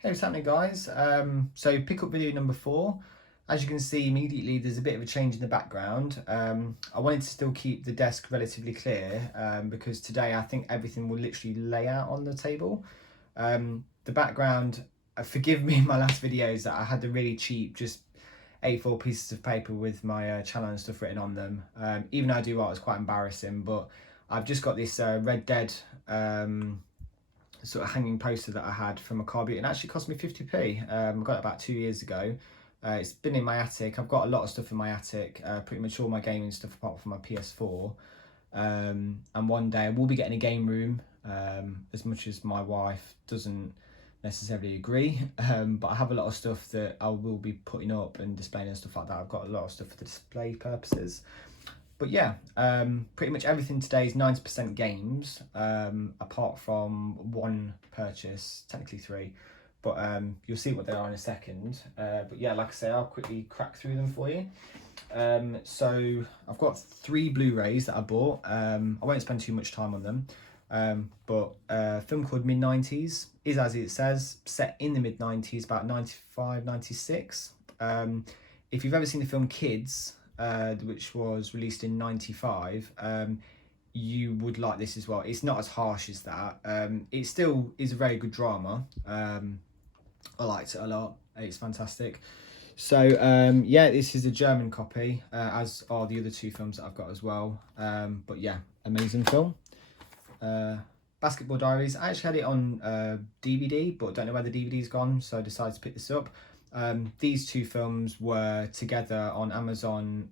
Hey, what's happening, guys? So pickup video number 4. As you can see immediately, there's a bit of a change in the background. I wanted to still keep the desk relatively clear because today I think everything will literally lay out on the table. The background, forgive me, my last videos that I had the really cheap, just A4 pieces of paper with my channel and stuff written on them. Even though I do art, it's quite embarrassing, but I've just got this Red Dead sort of hanging poster that I had from a car boot. It actually cost me 50p. I got it about 2 years ago. It's been in my attic. I've got a lot of stuff in my attic, pretty much all my gaming stuff apart from my PS4. And one day I will be getting a game room, as much as my wife doesn't necessarily agree. But I have a lot of stuff that I will be putting up and displaying and stuff like that. I've got a lot of stuff for the display purposes. But yeah, pretty much everything today is 90% games, apart from one purchase, technically 3. But you'll see what they are in a second. But yeah, like I say, I'll quickly crack through them for you. So I've got 3 Blu-rays that I bought. I won't spend too much time on them. But a film called Mid-90s is, as it says, set in the mid-90s, about 95, 96. If you've ever seen the film Kids, which was released in 95, you would like this as well. It's not as harsh as that. It still is a very good drama. I liked it a lot. It's fantastic. So yeah, this is a German copy, as are the other 2 films that I've got as well. But yeah, amazing film. Basketball Diaries. I actually had it on DVD, but don't know where the DVD's gone, so I decided to pick this up. These 2 films were together on Amazon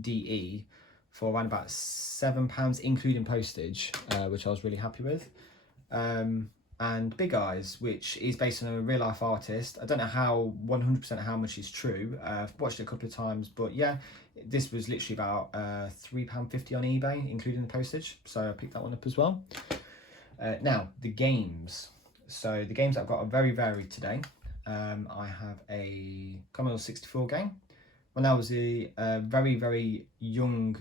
DE for around about £7, including postage, which I was really happy with. And Big Eyes, which is based on a real life artist. I don't know how 100% how much is true. I've watched it a couple of times, but yeah, this was literally about £3.50 on eBay, including the postage. So I picked that one up as well. Now, the games. So the games I've got are very varied today. I have a Commodore 64 game. When I was a very, very young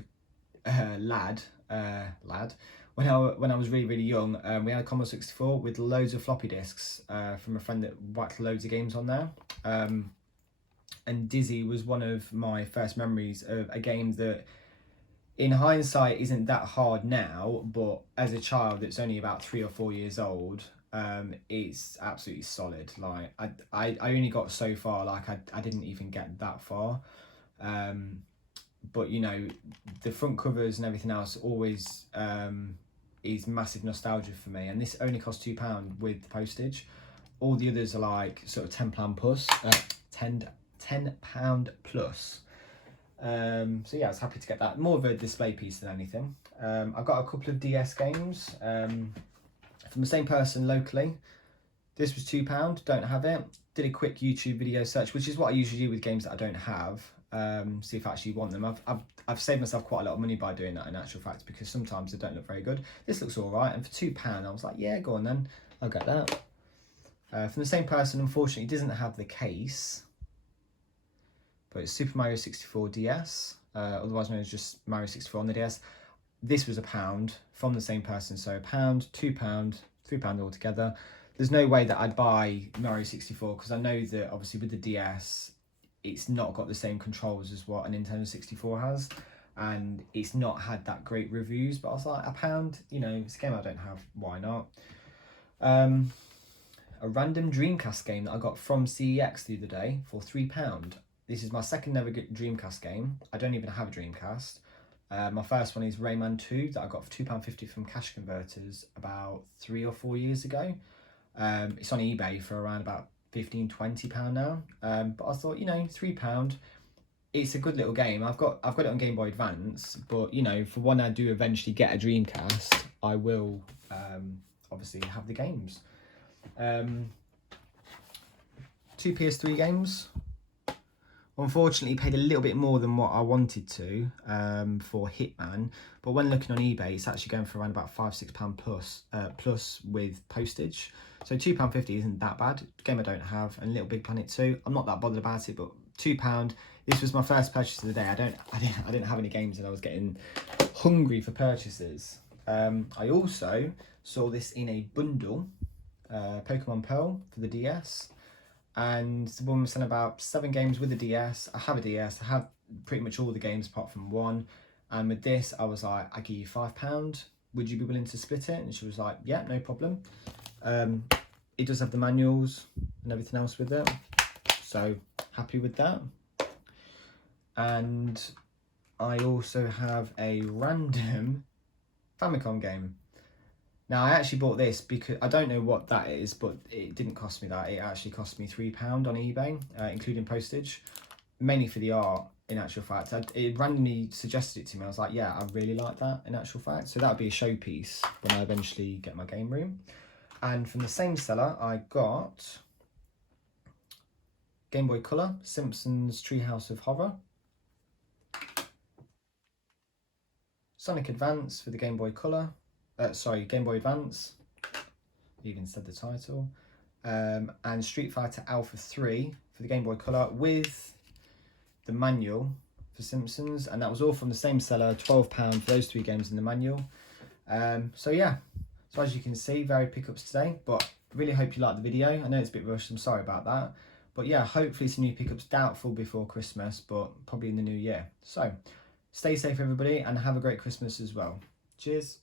lad, when I was really, really young, we had a Commodore 64 with loads of floppy disks from a friend that whacked loads of games on there. And Dizzy was one of my first memories of a game that, in hindsight, isn't that hard now, but as a child that's only about 3 or 4 years old, it's absolutely solid. Like I only got so far. Like I didn't even get that far. But you know, the front covers and everything else always is massive nostalgia for me. And this only cost £2 with the postage. All the others are like sort of £10 plus, £10 plus. So yeah, I was happy to get that. More of a display piece than anything. I've got a couple of DS games from the same person locally. This was £2, don't have it. Did a quick YouTube video search, which is what I usually do with games that I don't have. See if I actually want them. I've saved myself quite a lot of money by doing that in actual fact, because sometimes they don't look very good. This looks all right, and for £2 I was like, yeah, go on then, I'll get that. From the same person, unfortunately doesn't have the case, but it's Super Mario 64 DS, otherwise known as just Mario 64 on the DS. This was £1 from the same person, so £1, £2, £3 altogether. There's no way that I'd buy Mario 64 because I know that obviously with the DS, it's not got the same controls as what a Nintendo 64 has, and it's not had that great reviews. But I was like, £1, you know, it's a game I don't have, why not? A random Dreamcast game that I got from CEX the other day for £3. This is my second ever Dreamcast game. I don't even have a Dreamcast. My first one is Rayman 2 that I got for £2.50 from Cash Converters about 3 or 4 years ago. It's on eBay for around about £15-20 now. But I thought, you know, £3. It's a good little game. I've got it on Game Boy Advance, but you know, for when I do eventually get a Dreamcast, I will obviously have the games. 2 PS3 games. Unfortunately, paid a little bit more than what I wanted to for Hitman, but when looking on eBay, it's actually going for around about £5-6 plus with postage. So £2.50 isn't that bad. Game I don't have, and Little Big Planet 2. I'm not that bothered about it, but £2. This was my first purchase of the day. I didn't have any games, and I was getting hungry for purchases. I also saw this in a bundle Pokemon Pearl for the DS. And the woman was selling about 7 games with the DS. I have a DS. I have pretty much all the games apart from one. And with this, I was like, I give you £5. Would you be willing to split it? And she was like, yeah, no problem. It does have the manuals and everything else with it. So happy with that. And I also have a random Famicom game. Now I actually bought this because I don't know what that is, but it didn't cost me that. It actually cost me £3 on eBay, including postage, mainly for the art. In actual fact, it randomly suggested it to me. I was like, yeah, I really like that. In actual fact, so that would be a showpiece when I eventually get my game room. And from the same seller, I got Game Boy Color, Simpsons Treehouse of Horror, Sonic Advance for the Game Boy Color. Game Boy Advance. Even said the title. And Street Fighter Alpha 3 for the Game Boy Color with the manual for Simpsons, and that was all from the same seller. £12 for those 3 games in the manual. So yeah, so as you can see, varied pickups today, but really hope you liked the video. I know it's a bit rushed, I'm sorry about that, but yeah, hopefully some new pickups. Doubtful before Christmas, but probably in the new year. So stay safe everybody, and have a great Christmas as well. Cheers.